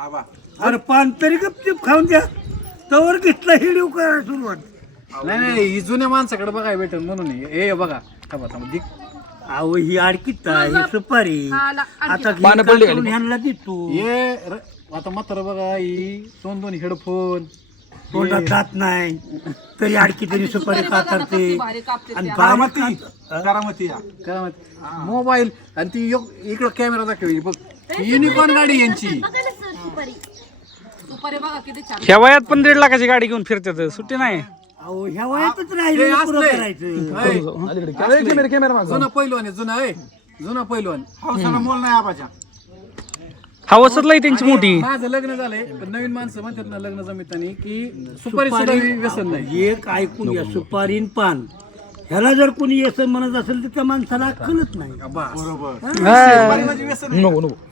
आबा. अरे पान तरी गपचिप खाऊन द्या तवर घेतला हिडीव करा सुरुवात? नाही नाही ही जुन्या माणसाकडे बघाय भेटेल म्हणून. हे हे बघा. थांबा थांबा दिक. अहो ही अडकीत ही सुपारी. हा, ला- आता पानं पडली ह्यांना देतो. ये र- आता मात्र बघा ही दोन दोन हेडफोन. तोंडात जात नाही. तरी अडकी तरी सुपारी का करते भारी कापते आणि करामती बारीक करामती या. काय माहीत मोबाईल आणि ती इकडं कॅमेरा दाखवली बघ. युनिकॉर्न गाडी यांची. सुपारी बघा किती छान. ह्या वयात पण दीड लाखाची गाडी घेऊन फिरतात सुट्टी नाही. अहो ह्या वयातच राहिले पुरं करायचं. कॅमेरा जुना पैलवान आहे जुना आहे जुना पैलवान हौसाला मोल नाही आबाच्या. हवसच लई त्यांची मोठी. माझं लग्न झालंय पण नवीन माणसं म्हणतात ना लग्न जमितानी की सुपारी सुद्धा व्यसन नाही. एक ऐकून घ्या सुपारी आणि पान. ह्याला जर कोणी येसन म्हणत असेल तर त्या माणसाला अक्कलच नाही. बरोबर. म्हणजे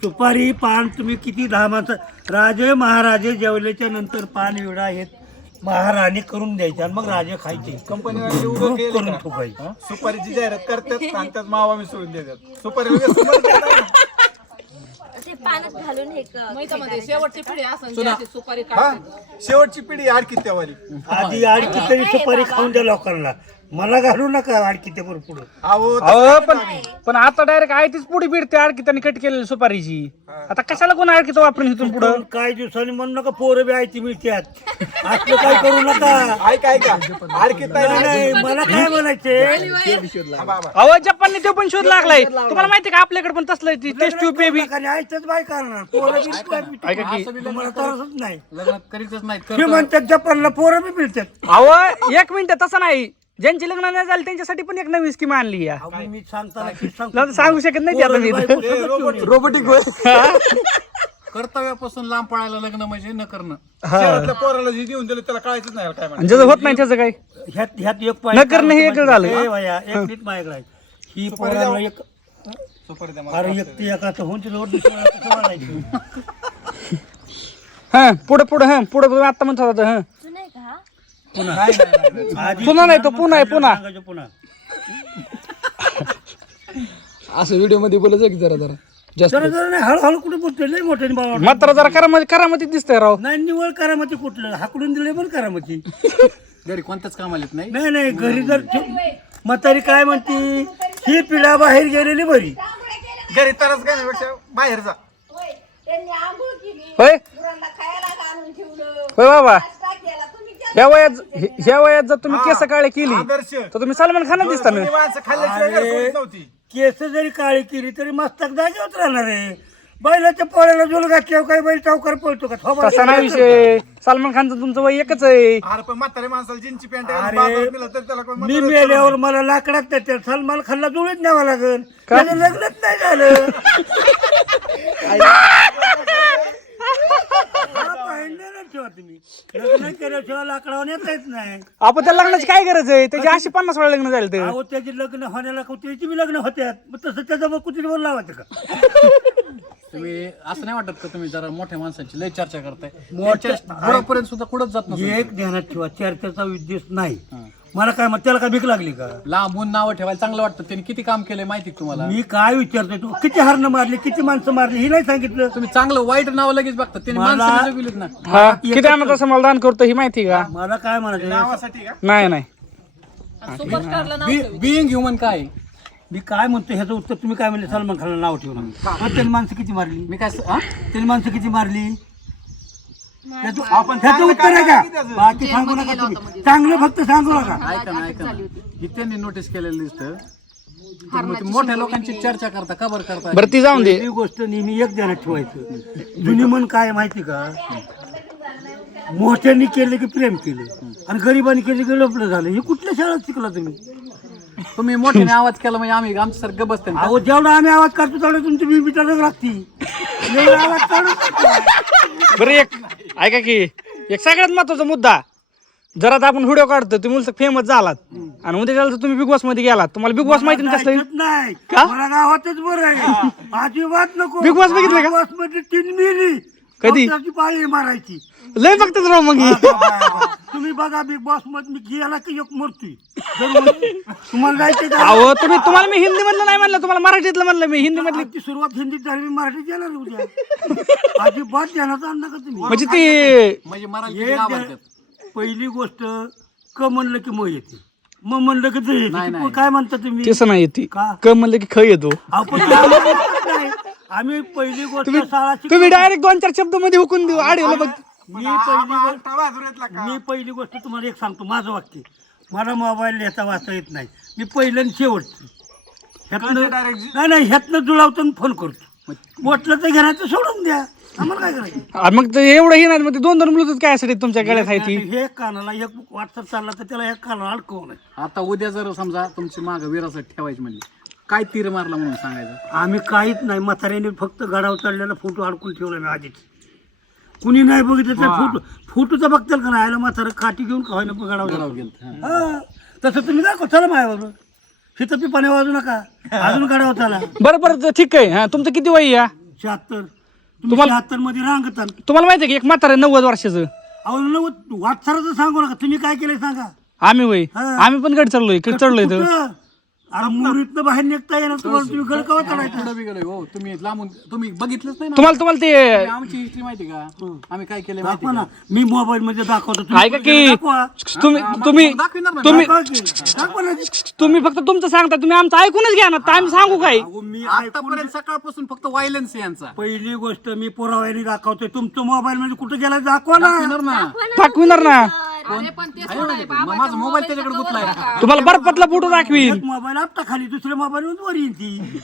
सुपारी पान तुम्ही किती दहा माणसं राजे महाराजे जेवल्याच्या नंतर पान विडा हे महाराणी करून द्यायचे आणि मग राजे खायचे. कंपनीवाले उभं केले करून का? ठोकायचे. सुपारीची जाहिरात करतात सांगतात मावा मिसळून देतात. सुपारी. ते पाण्यात घालून हे क- शेवटची पिढी असं जी अशी सुपारी हा? काढते शेवटची पिढी आडकी त्यावाली. आधी अडकी तरी सुपारी खाऊन द्या लोकांना. मला घालू नका अडकी ते बरोबर पुढं अहो अहो पण पण आता डायरेक्ट आहे तीच पुढे बिडते अडकी त्यांनी कट केलेली सुपारीची. आता कशाला कोण अडकीचं वापरून इथून पुढं? काही दिवसांनी म्हणू नका पोरं बी आयती मिळतात असलं काय करू नका. ऐका ऐका. आडकी नाही, नाही मला काय म्हणायचे? अहो जपानने तो पण शोध लागलाय. तुम्हाला माहिती का आपल्याकडे पण तसलं टेस्ट ट्यूब बेबी आयतच बाय करणार. पोरं बी काय ऐका की. तुम्हाला नाही. लग्न करीतच नाही ते म्हणतात जपानला पोरं बी मिळतात. अहो एक मिनिट तसं नाही. ज्यांची लग्न नाही झाली त्यांच्यासाठी पण एक नवीन स्कीम आणली या अहो, मी सांगताना किती सांगतो. नाही तर सांगू शकत नाही ते आता मी पोरं बी बायको सगळं ठेवून येतात. रोबोटिक कर्तव्यापासून लांब पळायला लग्न म्हणजे न करणं शहरातल्या पोराला जे देऊन दिलं त्याला कळायचंच नाही काय आणि ज्याचं होत नाही त्याचं काय ह्यात ह्यात एक न करणं हे वेगळं झालं. ए एक मिनिट माझ्याकडे आहे. ही पोराला एक सुपारी द्या मला. अरे एक ते एका होऊन तिला दुसऱ्याला कसं वाढायचं? हा पुढे पुढे हा पुढे पुढे आता म्हणत होता हा जुना आहे का हा? नाही, नाही, नाही, नाही. आधी पुन्हा नाही तो पुन्हा आहे पुन्हा. सांगायचं पुन्हा. असं व्हिडिओमध्ये बोलायचं की जरा जरा? जास्त. जरा जरा नाही हळूहळू कुठे बोलतोय? लय मोठ्याने बाबा मात्र जरा करामती करामती दिसतंय राव. नाही निवळ करामती कुठलं? हाकडून दिले पण करामती. घरी कोणत्याच कामाला येत नाही? नाही नाही घरी जर ठेव- म्हातारी काय म्हणती? ही पिढा बाहेर गेलेली बरी. घरी तरच घेण्यापेक्षा बाहेर जा. होय होय बाबा. ह्या वयात ह्या वयात जर तुम्ही केस काळे केली आदर्श. तर तुम्ही सलमान खानच दिसता ना जुनी माणसं खाल्ल्याशिवाय नव्हती. केस जरी काळी केली तरी मस्तक जागेवत राहणार आहे. बैलाच्या पोळ्याला जोल घातल्यावर काय बैल चौकार पळतो का? तसा नाही विषय. सलमान खानचं तुमचं वय एकच आहे. अरे पण म्हातारे माणसाला जीनची पॅन्ट अरे, तर त्याला कोण मी म्हातारं मेल्यावर मला लाकडात त्या सलमान खानला जुळीत न्यावं लागेल. त्याचं लग्नच नाही झालं. ठेवा तुम्ही. लग्न केल्याशिवाय लाकडावर येता येत नाही. आपण त्या लग्नाची काय गरज आहे? त्याची अशी पन्नास वेळा लग्न झालं तर. अहो त्याची लग्न होण्याला कुत्रीची बी लग्न होत्यात. मग तसं त्याचं कुत्रीवर लावायचं का? तुम्ही असं नाही वाटत का तुम्ही जरा मोठ्या माणसांची लय चर्चा करताय? मोठ्या बुडापर्यंत सुद्धा कुठंच जात नसेल एक ध्यानात ठेवा. चर्चेचा उद्देश नाही. मला काय मग त्याला काय भीक लागली का? लांबून नावं ठेवायला चांगलं वाटतं. त्यांनी किती काम केलंय माहिती का तुम्हाला? मी काय विचारतोय तू? किती हरणं मारली किती माणसं मारली ही नाही सांगितलं. तुम्ही चांगलं वाईट नाव लगेच बघतात त्यांनी मला- माणसं जगविलीत ना. हा किती मला दान करतो ही माहिती का? मला काय म्हणायचं? नावासाठी का? नाही नाही. सुपरस्टारला नाव बिईंग ह्युमन काय? मी काय म्हणतो ह्याचं उत्तर तुम्ही काय म्हणले? सलमान खानला नाव ठेवून मग त्यांनी माणसं किती मारली? मी काय स- हा? त्यांनी माणसं किती मारली? त्याचं आपण उत्तर काय आहे का? बाकी सांगू नका तुम्ही. चांगलं फक्त सांगू नका. ऐका ना ऐका ना. ही त्यांनी नोटीस केलेलं दिसतं मोठ्या लोकांची चर्चा करता का बरं करता. बरं ती जाऊन दे. ही गोष्ट नेहमी एक ध्यानात ठेवायचं. जुनी मन काय माहिती का? मोठ्यांनी केलं की प्रेम केलं. आणि गरिबांनी केलं की लपलं झालं. हे कुठल्या शाळेत शिकला तुम्ही? तुम्ही मोठ्याने आवाज केला म्हणजे आम्ही आमच्यासारखं बसते ना. अहो जेवढा आम्ही आवाज काढतो तेवढं तुमची बी बिटारच लागती एवढा आवाज काढू नका. बरं एक ऐका की एक सगळ्यात महत्त्वाचा मुद्दा. जर आता आपण व्हिडिओ काढतो तुम्ही मुलचं फेमस झालात. आणि उद्या झालं तर तुम्ही बिग बॉसमध्ये गेलात. तुम्हाला बिग बॉस माहिती ना कसलं? नाही? मला गावातच बरं आहे. अजिबात नको. Big Boss बघितलं का? बॉसमध्ये तीन मिली. कधी? पाळी मारायची. लय बघतात राव मग ही. तुम्ही बघा बिग बॉसमध्ये मी गेला की एक दरवर्षी. तुम्हाला जायचं का अहो तुम्ही तुम्हाला मी हिंदी मधलं नाही म्हणलं तुम्हाला मराठीतलं म्हणलं मी हिंदी मधली सुरुवात हिंदीत झाली मी मराठीत येणार उद्या. अजिबात ध्यानात आणलं का तुम्ही. म्हणजे ती म्हणजे मराठी एक आवडतात पहिली गोष्ट क म्हणलं की म येते. म म्हणलं की ते येते. काय म्हणता तुम्ही? तसं नाही ती. का? क म्हणलं की ख येतो. आपण आम्ही पहिली गोष्ट शाळा तुम्ही डायरेक्ट दोन चार शब्दमध्ये हुकून देऊ. आडेल बघ मी पहिली गोष्ट मी पहिली गोष्ट तुम्हाला एक सांगतो. माझं वाक्य. मला मोबाईल लिहिता वाचता येत नाही. मी पहिलं आणि शेवट ह्यातनं direct नाही नाही ह्यातनं जुळावतो आणि फोन करतो. म्हटलं तर घेण्याचं सोडून द्या. आम्हाला काय करायचं? आ, मग ते एवढं हे नाही मग ते दोन दोन ब्लूटूथ काय साठी तुमच्या गळ्यात आहे ती? हे कानाला एक व्हॉट्सअप चालला तर त्याला एक कानाला अडकवून आता उद्या जर समजा तुमची माग विरासत ठेवायची म्हणजे काय तीर मारला म्हणून सांगायचं? आम्ही काहीच नाही. म्हाताऱ्याने फक्त गडावर चढलेला फोटो अडकून ठेवला मी आधीच. कुणी नाही बघितलं तर फोटो फोटोचा बघताल का नाही? आयला म्हातारं काठी घेऊन खावाय ना गडावर. गेलं? हा. हा. तसं तुम्ही दाखव. चला माझ्याबरोबर हिथं पिपाने वाजू नका. अजून गडावर चला. बरं बरं ते ठीक आहे. हा तुमचं किती वय या? शहात्तर. तुम्ही शहात्तरमध्ये रांगतात तुम्हाला माहिती आहे की एक म्हातारा आहे नव्वद वर्षाचं. अहो नव्वद वाटसाराचं सांगू नका. तुम्ही काय केलंय सांगा. आम्ही वय. हा. आम्ही पण गड चढलोय चढलोय तर. कुठं? अरे मुरीतनं बाहेर निघता येणार तुम्हाला तुम्ही गड कवा चढायचं पुढं बी गेलोय हो. तुम्ही लांबून तुम्ही बघितलंच नाही ना? तुम्हाला तुम्हाला ते आमची हिस्ट्री माहिती का? आम्ही काय केलं माहिती दाखवा का? ना मी मोबाईल मध्ये दाखवतो. तुम्ही ऐका की दाखवा. तुम्ही तुम्ही दाखविणार ना तुम्ही दाखवा की. दाखवा ना. तुम्ही फक्त तुमचं सांगता तुम्ही आमचं ऐकूनच घ्या ना तर आम्ही सांगू काय अहो, मी ऐकून आतापर्यंत सकाळपासून फक्त वायलन्स यांचा. पहिली गोष्ट मी पुराव्याने दाखवतोय. तुमचं मोबाईल मध्ये कुठे गेला दाखवा ना. दाखविणार ना. दाखविणार ना. अरे पण ते अरे, सोडा मग माझा मोबाईल त्याच्याकडे गुतलाय तुम्हाला बर्फातला फोटो दाखवीन. एक मोबाईल आपटा खाली दुसऱ्या मोबाईल वर येईल ती.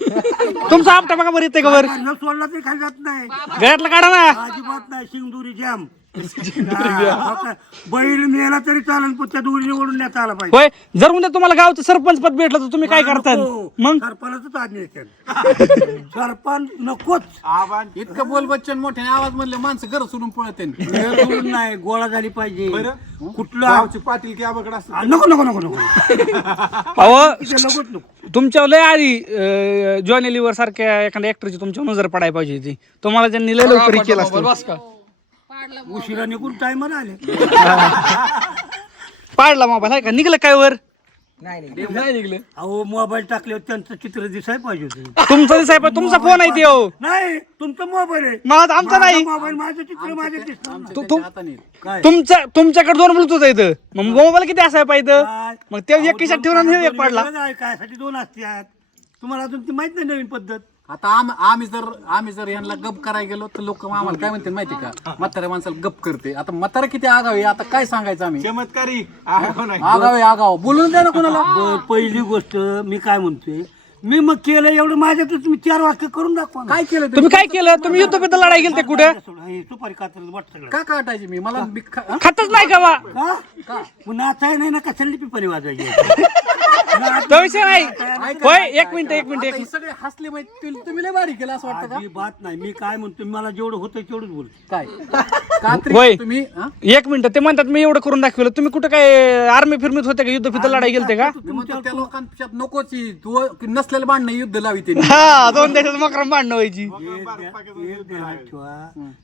तुमचा आपटा बघा बरं येते का वर न सोडला तरी खाली जात नाही. गळ्यातला काढा ना. अजिबात नाही शिंगदुरी जॅम. हा? बैल मेला तरी चालेल पण त्या दुरीने ओढून नेता आला पाहिजे. होय जर उद्या तुम्हाला गावचं सरपंच पद भेटलं तर तुम्ही काय करता नको. मग? सरपंचच आज्ञा येते सरपंच नकोच. इतकं बोल बच्चन मोठ्याने आवाज म्हणले माणसं घर सोडून पळते वेळ सोडून नाही गोळा झाली पाहिजे. कुठला? गावची पाटील की आबाकडे असते आ, नको नको नको नको. अहो नकोच नको. तुमच्या लय आधी जॉनी लिव्हर सारख्या एखाद्या ऍक्टरची तुमच्या नजर पडायला पाहिजे होती. तुम्हाला त्यांनी लय लवकर केलं असतं. बस का? उशिरा निघून टायमार आले. पाडला मोबाईल आहे का? निघलं काय वर? नाही निघले. अहो मोबाईल टाकल्यावर त्यांचं चित्र दिसाय पाहिजे होतं. तुमचा दिसाय पण तुमचा फोन आहे ते हो. नाही तुमचा मोबाईल आहे. माझा आमचा नाही. मोबाईल माझं चित्र माझं दिसणार ना. तु- तु- हाताने काय? तुमच्या तुमच्याकडे दोन ब्लूटूथ आहेत. मग मोबाईल किती असायला पाहिजे? मग ते एक खिशात ठेवून आणि हे एक पाडला. काय साठी दोन असतात. तुम्हाला अजून ती माहीत नाही नवीन पद्धत. आता आम आम्ही जर आम्ही जर यांना गप करायला गेलो तर लोक आम्हाला काय म्हणते माहिती का? म्हाताऱ्या माणसाला गप करते. आता म्हातारा किती आगाव आहे? आता काय सांगायचं आम्ही? चमत्कारी. आगाव नाही. आगाव आहे आगाव. बोलून द्या ना कोणाला. पहिली गोष्ट मी काय म्हणतोय मी मग केलं एवढं माझ्यात तुम्ही चार वाक्य करून दाखवा. काय केलं तुम्ही काय केलं? तुम्ही युद्ध लढाई गेलते कुठे? सुपारी कातर वाट सगळं. का काटायची मी? मला खा- हा? खातच नाही का वा? का? नाचाय नाही ना कशाला पिपाणी वाजायची. तो विषय नाही. होय एक मिनिट एक मिनिट एक आता हे सगळे हसले माहिती तुला- तुम्ही लय भारी केलं असं वाटतं का? बात नाही. मी काय म्हणतो मला जेवढं होतं तेवढंच बोल काय? का तरी होय. तुम्ही हा? एक मिनिट ते म्हणतात मी एवढं करून दाखवलं. तुम्ही कुठं काय आर्मी फिरमीत होते का? युद्ध फिद्ध लढाई गेलते का? मी म्हणतो त्या लोकांच्या नकोच ही. तू नसलेलं भांडणं युद्ध लावी ते हा दोन देशात मकरम भांडणं व्हायची. एक ध्यानात ठेवा.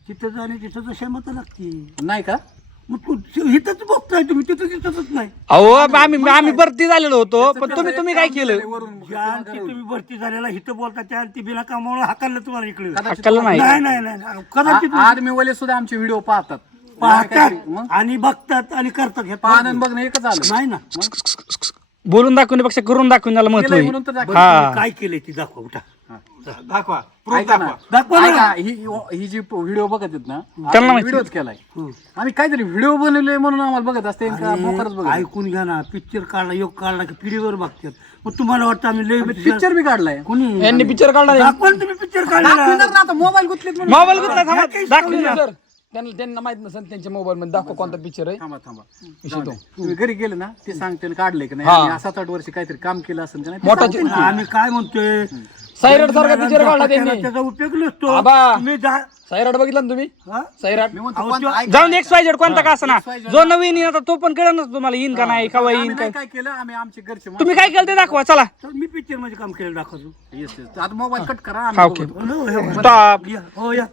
तिथं जाणे तिथं तर क्षमता लागते. नाही का? इथंच बघताय तुम्ही तिथं दिसतच नाही. अहो आम्ही आम्ही भरती झालेलो होतो पण तुम्ही तुम्ही काय केलं? ज्या की तुम्ही भरती झालेला हिथं बोलता त्या ती बिना कामामुळे हाकललं तुम्हाला इकडे. अक्कल नाही. नाही नाही नाही नाही. कदाचित आर्मी वाले सुद्धा आमचे व्हिडिओ पाहतात. पाहतात आणि बघतात आणि करतात हे पाहणं बघणं एकच आलं. नाही ना. बोलून दाखवण्यापेक्षा करून दाखवण्याला महत्त्व म्हणून काय केलंय ती दाखवा उठा. दाखवा प्रूफ ऐका ना. दाखवा. दाखवा ना. ऐका, ही ही जी व्हिडिओ बघत आहेत ना त्यांना माहिती. व्हिडिओच केलाय. आम्ही काहीतरी व्हिडिओ बनवले म्हणून आम्हाला बघत असते का? मोकरच बघत ऐकून घ्या ना. पिक्चर काढला योग काढला की पिढीवर बघतात. मग तुम्हाला वाटतं आम्ही लय पिक्चर बी काढलाय. कोणी? यांनी पिक्चर काढला दाखवा ना तुम्ही पिक्चर काढला दाखविणार ना आता मोबाईल गुतलेत म्हणून. मोबाईल घेतला थांबा. दाखवून द्या. सर त्यांना त्यांना माहीत नसेल त्यांच्या मोबाईल मध्ये. दाखव कोणता पिक्चर आहे. थांबा थांबा. जाऊ दे. तुम्ही घरी गेले ना ते सांगते ना काढले की नाही. आम्ही सात आठ वर्ष काहीतरी काम केलं असेल का नाही ते मोठा सांगते ना. आम्ही काय म्हणतोय? सायरट सारखा पिक्चर काढला त्यांनी. त्याचा उपयोग नसतो. आबा. तुम्ही जा- सायराट बघितला ना तुम्ही? हा? मी म्हणतो कोण- ऐक- जाऊन एक्स वाय झेड कोणता का असना जो नवीन येईन आता तो पण कळलं ना तुम्हाला येईन का नाही कवा आम्ही येईन नाही काय? केलं आम्ही आमचे घरचे तुम्ही काय केलं ते दाखवा चला. तर मी पिक्चरमध्ये काम केलं दाखवतो. आता मोबाईल कट करा आम्ही ओके बघतो. हो, हो, हो. स्टॉप या, हो या.